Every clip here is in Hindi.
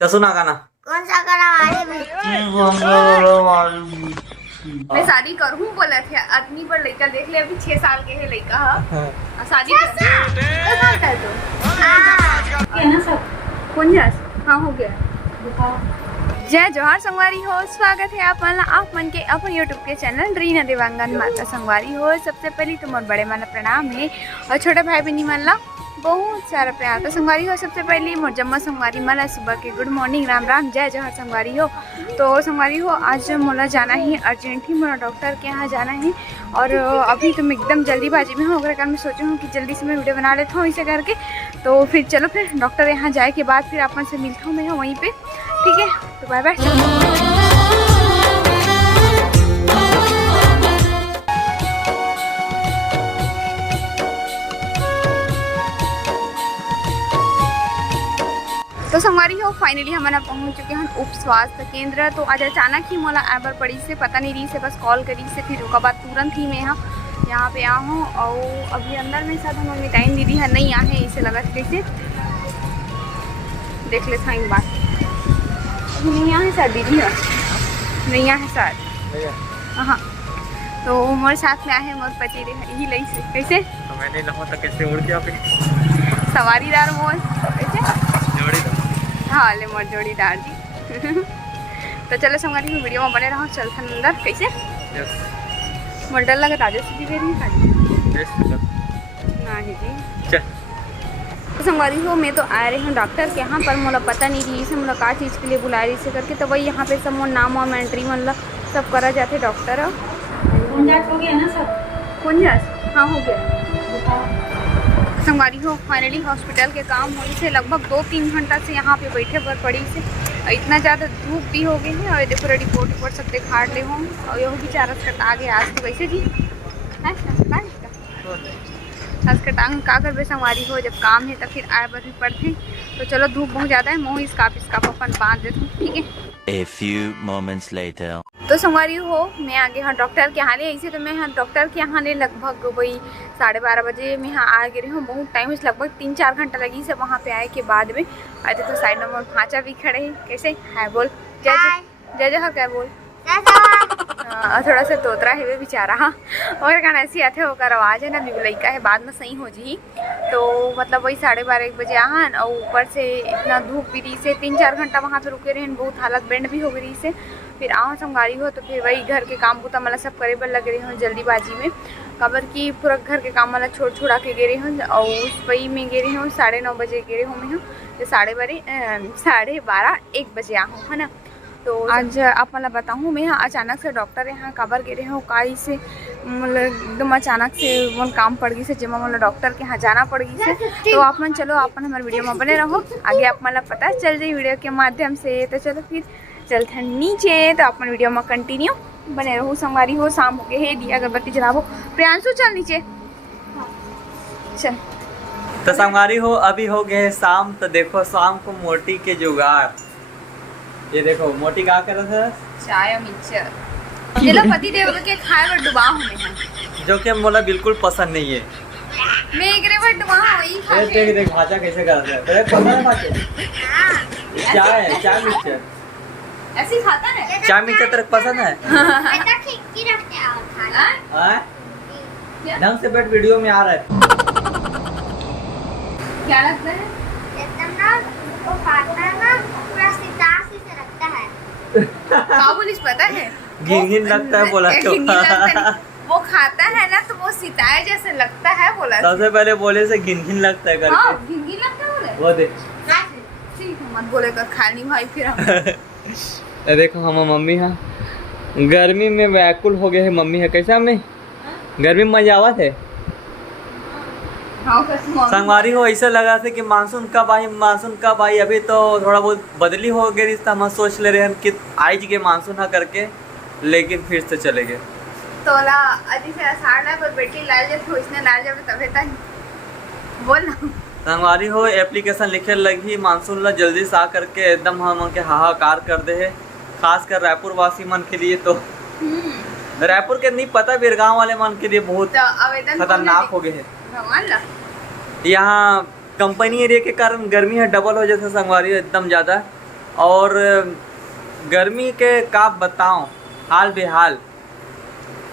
सुना गाना। कौन सा गाना मैं शादी करूँ बोला थे आदमी पर लड़का देख ले अभी 6 साल के है लड़का है शादी कर तो ना सब कौन जास हाँ हो गया। जय जोहार संगवारी हो, स्वागत है आप मन के अपन यूट्यूब के चैनल रीना देवांगन माता संगवारी हो। सबसे पहले तो मोर बड़े मन प्रणाम है और छोटे भाई बहनी मन ला बहुत सारा प्यार। तो संगवारी हो सबसे पहले मोर जम्मा संगवारी मन सुबह के गुड मॉर्निंग राम राम जय जोहार संगवारी हो। तो संगवारी हो आज मोला जाना है अर्जेंट ही, मोला डॉक्टर के यहाँ जाना है और अभी तो मैं एकदम जल्दीबाजी में हूँ। अगर मैं सोचा हूँ कि जल्दी से मैं वीडियो बना लेता हूँ इसे करके, तो फिर चलो फिर डॉक्टर यहाँ जाए के बाद फिर अपन से मिलता हूँ मैं वहीं पे, ठीक है। तो बाय बाय। तो संगवारी हो फाइनली हम पहुंच चुके हैं उप स्वास्थ्य केंद्र। तो आज अचानक ही मोला आबर पड़ी से पता नहीं रही से, बस कॉल करी से फिर उसके बाद तुरंत ही मैं यहाँ पे आ हूँ और अभी अंदर में साथ हमें टाइम दीदी है नहीं आए, इसे लगा कैसे देख लेता एक बात। अभी नहीं आए सर दीदी है नहीं आए सर हाँ। तो मोर साथ में आए मोर पति यही लई से कैसे मैंने लगा था कैसे उड़ गया सवारीदार मोर कैसे हाँ ले मोर जोड़ीदार जी। तो चलो संगवारी में वीडियो में बने रहो, चलते अंदर कैसे मोर डर लगा ताजा सीधी मेरी नहीं जी। तो संगवारी हो मैं तो आ रही हूँ डॉक्टर के यहाँ पर, मोला पता नहीं रही से मोला का चीज़ के लिए बुला रही से करके। तो वही यहाँ पे सब मोर नाम वाम एंट्री मतलब सब करा जाते डॉक्टर। हो गया ना सब कौन जास हाँ हो गया। संगवारी हो फाइनली हॉस्पिटल के काम होने से लगभग 2-3 घंटा से यहाँ पे बैठे पर पड़ी से इतना ज़्यादा धूप भी हो गई है। और देखो रिपोर्ट ऊपर सब दिखा ले हों और यही बेचारा आगे आज तो वैसे जी है का कर बे संगवारी हो, जब काम है तो फिर आए बर भी पड़ते। तो चलो धूप बहुत ज़्यादा है, मोह स्काप अपन बांध देता हूँ, ठीक है। A few moments later. तो संगवारी हो मैं आगे हाँ डॉक्टर के यहाँ ले ऐसे तो मैं हाँ डॉक्टर के यहाँ ले लगभग वही 12:30 बजे मैं यहाँ आ गई हूँ। बहुत टाइम से लगभग 3-4 घंटा लगी से वहाँ पे आए के बाद में। अरे तो साइड में भाचा भी खड़े हैं कैसे है बोल जय जय जय क्या बोल थोड़ा सा तोतरा है वे बेचारा हाँ। और गाना ऐसी आते होकर आवाज़ है ना लड़का है बाद में सही हो जी। तो मतलब वही 12:30-1 बजे आहान और ऊपर से इतना धूप भी रही से 3-4 घंटा वहाँ पे रुके रहे, बहुत हालत बेंड भी हो गई से। फिर आओ संगवारी हो तो फिर वही घर के काम बुता मतलब सब करे बर लग रही हूँ जल्दीबाजी में, खबर की पूरा घर के काम मतलब छोड़ा के गे रही हूँ और उस वही में गे रही हूँ 9:30 बजे गे रही हूँ मैं हूँ तो 12:30-1 बजे आ हूँ है ना। तो आज आप मतलब बताऊँ मैं अचानक से डॉक्टर यहाँ काबर गे रहे हो काई से मतलब एकदम अचानक से मन काम पड़ गई से जमा मतलब डॉक्टर के यहाँ जाना पड़ गई से। तो आप मन चलो अपन हमारे वीडियो में बने रहो, आगे आप मतलब पता चल जाए वीडियो के माध्यम से। तो चलो फिर चलते हैं नीचे, तो अपन वीडियो में कंटिन्यू बने रहो। संगवारी हो शाम हो गए है, दिया अगरबत्ती जलाओ। प्रियांशु चल नीचे चल। तो संगवारी हो अभी हो गए शाम। तो देखो शाम को मोटी के जुगाड़, ये देखो मोटी क्या कर रहा था चाय और मिक्सचर ये लो पति देव के खाए बर डुबा हूं मैं, जो कि मोला बिल्कुल पसंद नहीं है। मैं एकरे बर डुबा वही खा के देख देख भाजा कैसे कर रहा है तेरे पसंद है भाजा चाय मिक्सचर ऐसे खाता है चाय मिक्सचर तेरे पसंद है बेटा खिड़की रखते आओ खाना हाँ ढंग से बैठ वीडियो में आ रहा है। क्या लगता है एकदम ना वो खाता है ना पूरा सितार से रखता है क्या बोलिस पता है घिन लगता है बोला तो वो खाता है ना तो वो सिताए जैसे लगता है बोला। सबसे पहले बोले से घिन लगता है हाँ करके घिन लगता है बोले वो देख ठीक है मत बोले कर खा नहीं भाई फिर हम देखो हम मम्मी हाँ गर्मी में व्याकुल हो गए है। मम्मी है कैसा मम्मी गर्मी में मजा आवा थे संगवारी हो ऐसा लगा था कि मानसून कब आई। अभी तो थोड़ा बहुत बदली हो गई रिश्ता, हम सोच ले रहे हैं कि आई जी के मानसून है करके, लेकिन फिर से चले गए। तो ला अजी से आषाढ़ ना पर बेटी लाल जब खोजने लाल जब तबे तक बोल ना संगवारी हो एप्लीकेशन लिखे लगी मानसून ला जल्दी से आ करके एकदम हम के हाहाकार कर दे है, खास कर रायपुर वासी मन के लिए। तो रायपुर के नहीं पता बिरगांव वाले मन के लिए बहुत खतरनाक हो गए है। यहाँ कंपनी एरिया के कारण गर्मी है डबल हो जैसे संगवारी एकदम ज़्यादा। और गर्मी के का बताऊं हाल बेहाल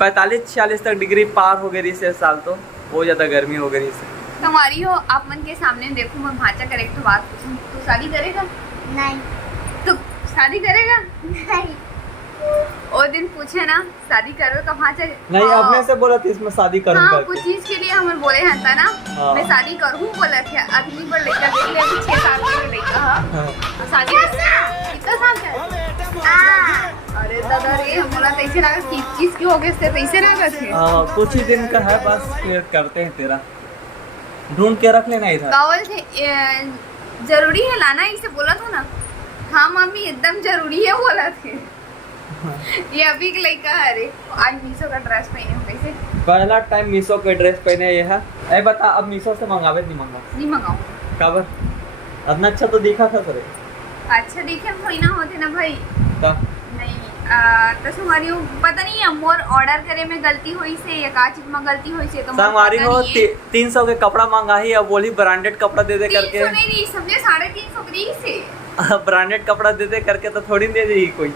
45-46 तक डिग्री पार हो गई से साल, तो बहुत ज़्यादा गर्मी हो गई से। तुम्हारी हो आप मन के सामने देखो, मैं भाचा करे तो बात पूछूं, तू शादी करेगा? नहीं तू शादी करेगा? नहीं और दिन पूछे ना शादी करो तो भाचा नहीं, अपने से बोला था इसमें शादी करूँ हाँ करके। कुछ चीज के लिए हम बोले हैं था ना हाँ। मैं शादी करूँ बोला था, अगली बार लड़का देख लिया अभी 6 साल के लड़का हाँ। और शादी कितना साल का है? अरे दादा रे हमारा तैसे लगा कि चीज की हो गए से तैसे लगा थे कुछ ही दिन का है बस, फिर करते हैं तेरा, ढूंढ के रख लेना इधर। कावल थे जरूरी है लाना, इसे बोला था ना। हाँ मम्मी एकदम जरूरी है बोला थे। ये अभी के लड़का है, अरे आज मीशो का ड्रेस पहने हो कैसे? पहला टाइम मीशो के ड्रेस पहने ये है। ए बता, अब मीशो से मंगावे नहीं मंगाओ? नहीं मंगाऊँ। काबर इतना अच्छा तो दिखा था सर। अच्छा देखे थोड़ी ना होते ना भाई। का नहीं तो तुम्हारी पता नहीं है मोर ऑर्डर करे में गलती हुई से या का चीज में गलती हुई से तो संगवारी हो 300 के कपड़ा मंगा ही, अब बोली ब्रांडेड कपड़ा दे दे करके। 300 नहीं समझे 350 की से ब्रांडेड कपड़ा दे दे करके तो थोड़ी दे देगी कोई।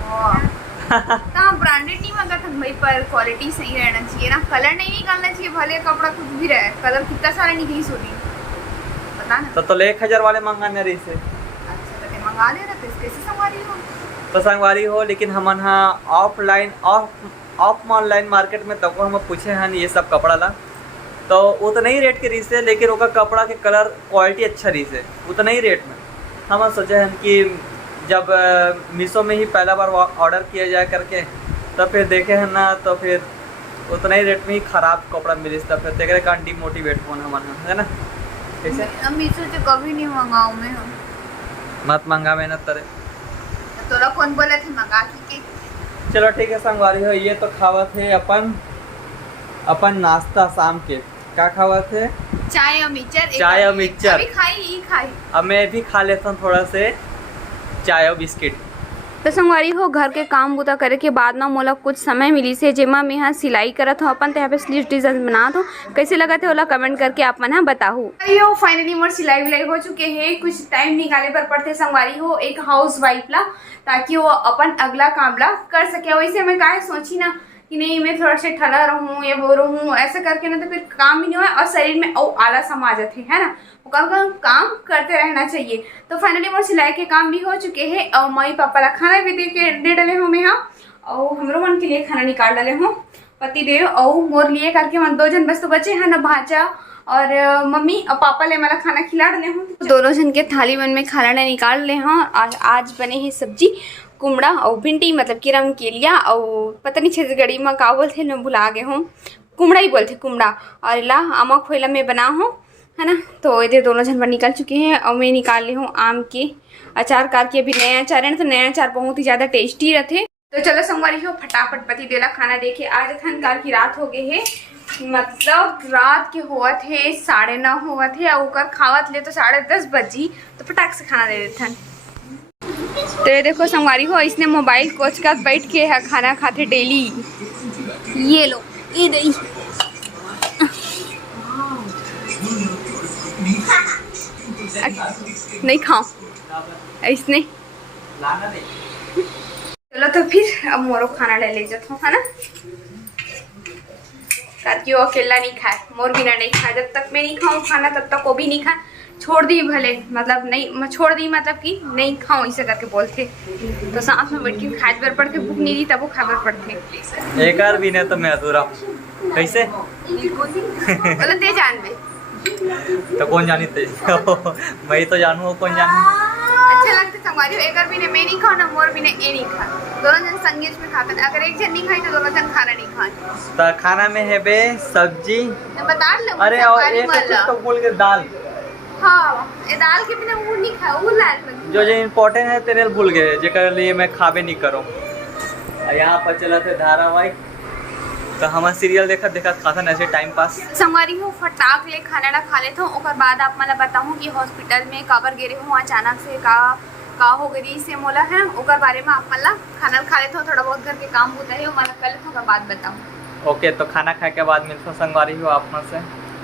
तो ब्रांडेड नहीं मंगा था भाई, पर क्वालिटी सही रहना चाहिए ना, कलर नहीं निकालना चाहिए, भले कपड़ा कुछ भी रहे, कलर कितना सारा निकली सोनी पता ना। तो 1000 वाले मंगाने रही से। अच्छा तो मंगा ले रहा कैसे संगवारी हो? तो संगवारी हो, लेकिन हमन हाँ ऑफलाइन ऑनलाइन मार्केट में तब हम पूछे हैं ये सब कपड़ा ला, तो उतना ही रेट के रही से, लेकिन उसका कपड़ा के कलर क्वालिटी अच्छा रही से, उतना ही रेट में। हम सोचे हैं कि जब मीशो में ही पहला बार ऑर्डर किया जाए करके, तो फिर देखे हैं ना, तो फिर उतना ही रेट में ही ख़राब कपड़ा मिली, तो फिर देख रहे कान डिमोटिवेट फोन हमारा है ना। कैसे मीशो से कभी नहीं मंगाऊँ मैं, हम मत मंगा मेहनत करे। तोरा कौन बोला थे मंगा के? चलो ठीक है संगवारी हो, ये तो खावत है अपन नाश्ता शाम के। क्या खावत है? चाय और मिक्सचर। चाय और मिक्सचर। अभी खाई। अब मैं भी खा लेता हूँ थोड़ा से चाय और बिस्किट। तो संगवारी हो घर के काम बुता करे के बाद ना मोला कुछ समय मिली से जेमा मैं यहाँ सिलाई करत हूँ अपन, तो यहाँ पे स्लीव डिजाइन बनात हूँ। कैसे लगा थे ओला कमेंट करके आप मन बताओ। यो फाइनली मोर सिलाई विलाई हो चुके हैं, कुछ टाइम निकाले पर पड़ते संगवारी हो एक हाउस वाइफ ला, ताकि वो अपन अगला काम ला कर सके। वैसे मैं क्या सोची ना कि नहीं मैं थोड़ा से ठला रहूँ या वो रहूँ, ऐसा करके ना तो फिर काम भी नहीं हुआ और शरीर में और आलस समा जाते है ना, काम करते रहना चाहिए। तो फाइनली मोर सिलाई के काम भी हो चुके हैं और मम्मी पापा ला खाना भी दे डले हूँ मैं यहाँ, और हमरो मन के लिए खाना निकाल डाले हूँ पति देव और मोर लिए करके मन 2 जन बस तो बचे हैं ना, भाजा और मम्मी और पापा ले मला खाना खिला डाले हूँ। तो दोनों जन के थाली मन में खाना निकाल ले हूँ। आज बने हैं सब्जी कुमड़ा और भिंडी, मतलब कि रंग के लिया, और पता नहीं छत्तीसगढ़ी में का बोलते मैं भुला गए हूँ, कुमड़ा ही बोलते कुमड़ा, और ला आमा खोला में बना हूँ है ना। तो इधर दोनों जन निकल चुके हैं और मैं निकाल ली हूँ आम के अचार कार के। अभी नया अचार है ना, तो नया अचार बहुत ही ज़्यादा टेस्टी रहते। तो चलो संगवारी हो फटाफट पति देला खाना देखे आज थन कार की रात हो गई है, मतलब रात के हुआ थे 9:30 हुआ थे और ओकर खावत ले तो 10:30 बजी, तो फटाक से खाना दे देथन। तो ये देखो संगवारी हो इसने मोबाइल कोच का बैठ के है खाना खाते डेली। ये लो ये दही नहीं खाओ इसने। चलो तो फिर अब मोरो खाना ले जाता हूँ है ना, ताकि वो अकेला नहीं खाए, मोर बिना नहीं खाए। जब तक मैं नहीं खाऊँ खाना तब तक वो भी नहीं खाए, छोड़ दी भले, मतलब नहीं छोड़ दी मतलब कि नहीं खाऊँ इसे करके बोलते। तो साथ में बैठ के खाए बर पड़ते, भूख नहीं दी तब वो खाए बर पड़ते। एक और भी नहीं तो मैं अधूरा कैसे बोले ते जान में तो कौन जानी थे मैं तो जानू कौन जानू। अच्छा लगता संगवारी एक और भी ने मैं नहीं खाओ ना मोर भी ने ये नहीं खा, दोनों जन संगीत में खाते। अगर एक जन नहीं खाई तो दोनों जन खाना नहीं खाए। तो खाना में है बे सब्जी, बता लो। अरे और एक कुछ तो बोल के दाल। हाँ ये दाल के बिना वो नहीं खा, वो लाल जो इम्पोर्टेंट है तेरे भूल गए, जेकर लिए मैं खाबे नहीं करूँ। यहाँ पर चला थे धारावाहिक, तो हमारा सीरियल देखा खाता ऐसे टाइम पास। संगवारी हो फटाक ले खाना खा लेते हो, और बाद आप मला बताऊँ कि हॉस्पिटल में काबर गिरे हूँ अचानक से का हो गई से मोला है, ओकर बारे में आप मला खाना खा लेते हो, थोड़ा बहुत घर के काम होता है मला कर लेते हो, बाद बताऊँ। ओके तो खाना खा के बाद मिलते हो संगवारी हो आप से।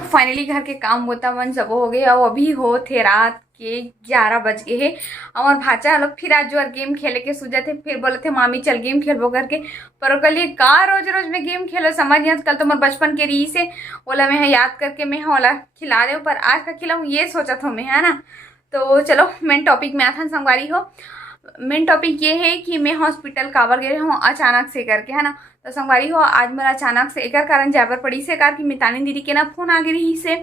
फाइनली घर के काम होता मन सब हो गए और अभी हो थे रात के 11 बज गए है। और भाचा लोग फिर आज जो गेम खेले के सूझे थे, फिर बोले थे मामी चल गेम खेलबो करके। पर कल ये का रोज रोज में गेम खेलो समझ नहीं आता। कल तो मोर बचपन के री से ओला मैं याद करके मैं ओला खिला दे, पर आज का खिलाऊँ ये सोचा था मैं, है ना। तो चलो मेन टॉपिक में आता संगवारी हो। मेन टॉपिक ये है कि मैं हॉस्पिटल काबर गए हूँ अचानक से करके, है ना। तो संगवारी हो आज मेरा अचानक से एक कारण जाबर पड़ी से कार कि मितानी दीदी के ना फ़ोन आ गई रही से,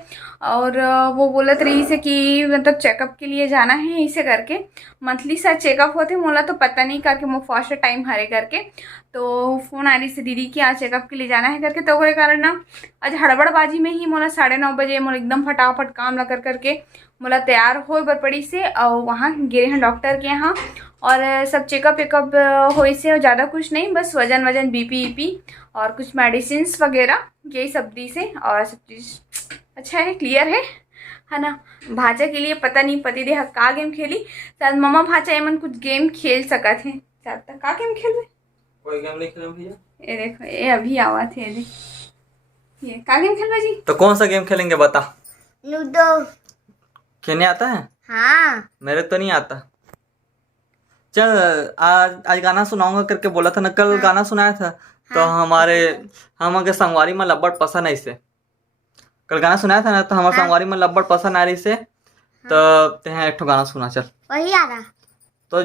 और वो बोलत रही से कि मतलब चेकअप के लिए जाना है इसे करके। मंथली सा चेकअप होते मोला तो पता नहीं करके मैं फर्स्ट टाइम हरे करके। तो फ़ोन आ रही से दीदी कि आज चेकअप के लिए जाना है करके। तो वो कारण ना आज हड़बड़बाजी में ही मोला 9:30 बजे मोला एकदम फटाफट काम ला करके मोला तैयार हो बर पड़ी से, और वहाँ गिरे हैं डॉक्टर के यहाँ। और सब चेकअप वेकअप हो से, ज़्यादा कुछ नहीं, बस वजन बीपी और कुछ मेडिसिन वगैरह यही सब दी से। और सब चीज़ अच्छा है, क्लियर है ना। भाजा के लिए पता नहीं पति दे का गेम खेली, शायद मम्मा भाजा एमन कुछ गेम खेल सकत है। शायद तक का गेम खेल कोई गेम नहीं खेले भैया। ये देखो ये अभी आवा थे, ये का गेम खेलवा जी। तो कौन सा गेम खेलेंगे बता। लूडो। खेलने आता है? हाँ। मेरे तो नहीं आता। चल आज गाना सुनाऊंगा करके बोला था ना, कल गाना सुनाया था। तो हम संगवारी में लब्बड़ पसंद है इसे। कल गाना सुनाया था ना, तो हमारे संगवारी में लब्बड़ पसंद आ रही से। तो ते एक ठो गाना सुना चल। वही आ रहा। तो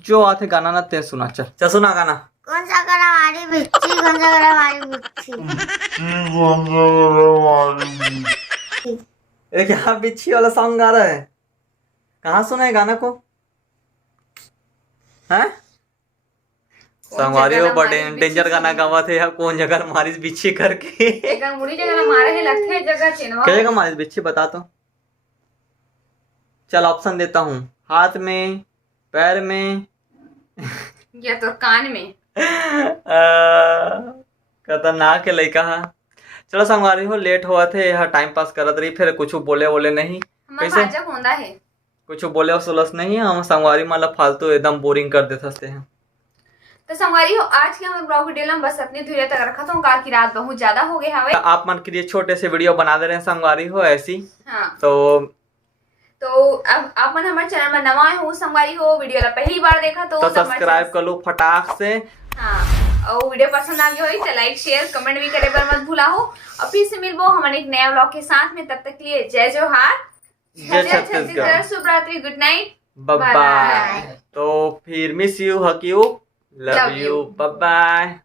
जो आते गाना ना ते सुना चल सुना गाना। कौन सा करा हमारी बिच्छी, कौन सा करा हमारी बिच्छी। एक यहाँ बिच्छी वाला सॉन्ग गा रहा है, कहाँ सुना है गाना को? हैं संगवारी हो बड़े डेंजर गाना गावा थे। कौन जगह मारिस बिच्छी करके एक मुड़ी जगह मारे है लगते जगह चिनवा क्या जगह मारिस बिच्छी बता तो। चल ऑप्शन देता हूँ, हाथ में, पैर में या तो कान में। खतरनाक है लड़का। चलो संगवारी हो लेट हुआ थे, यहाँ टाइम पास करत रही, फिर कुछ बोले नहीं। हमारा भाजा होंदा है कुछ बोले सुलस नहीं, हम संगवारी मतलब फालतू एकदम बोरिंग कर देते हैं। तो संगवारी हो आज के हम ब्लॉग वीडियो में बस अपनी धुरिया तक रखा था, कार की रात बहुत ज्यादा हो गई हवे। आप मन के लिए छोटे से वीडियो बना दे रहे हैं संगवारी हो ऐसी। हाँ। तो अब आप मन हमारे चैनल में नवा हो संगवारी हो, वीडियो ला पहली बार देखा तो सब्सक्राइब कर लो फटाक से। हाँ, और वीडियो पसंद आ गई हो तो लाइक शेयर कमेंट भी करे पर मत भूला हो। और फिर से मिलबो हमारे एक नया ब्लॉग के साथ में, तब तक के लिए जय जोहार, जय छत्तीसगढ़, शुभ रात्रि, गुड नाइट, बाय बाय। तो फिर miss you, hug you, love you, bye bye.